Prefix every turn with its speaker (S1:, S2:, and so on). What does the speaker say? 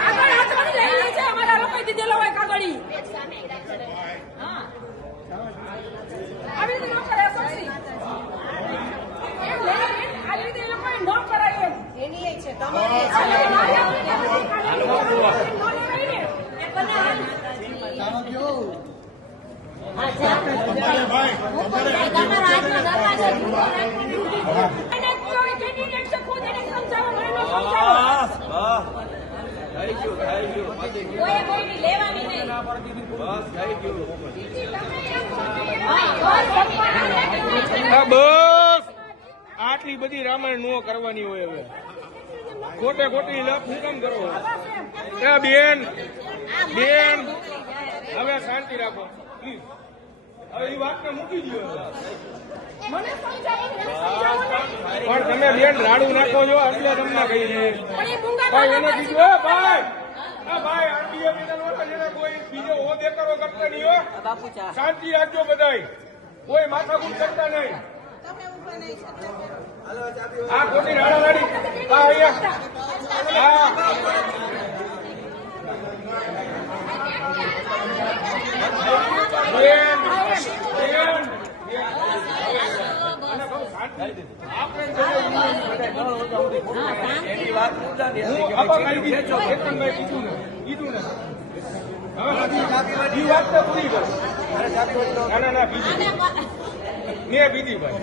S1: કાગળ હાથમાં લઈ લે છે અમારા લોકોએ દીધેલો હોય કાગળી આવી રીતે ન કરે લે, આવી રીતે એ લોકોએ ન કરાય એમ.
S2: એની છે
S1: આ લોકો માર્યા વગર નથી કાગળ ન લેવાય ને. અને કોઈ candidate છે, ખુદ એને સમજાવો, મને ન સમજાવો. કોઈએ કોઈની લેવાની નહીં. હા, બસ,
S3: બસ. આટલી બધી રામાયણ નો કરવાની હોય હવે. ખોટે ખોટી લપ હું કેમ કરો? એ બેન બેન હવે શાંતિ રાખો. પ્લીઝ. હવે એ વાતને મૂકી દો. પણ તમે બેન રાડું નાખો છો એટલે તમને કહી દે
S1: પણ એ
S3: ભાઈ એને કીધું ભાઈ આ ભાઈ આરટીએ મિનલ વાળા જેને કોઈ હો કરતા નહીં હો શાંતિ રાખજો બધાય. કોઈ માથાકૂટ કરતા નહીં. આ ખોટી રાડા રાડી હું કરી દીધું ચેતનભાઈ કીધું. ને. કીધું ને. ઈ વાત તો પૂરી કર ના ના ના બીજી મેં બીજી ભાઈ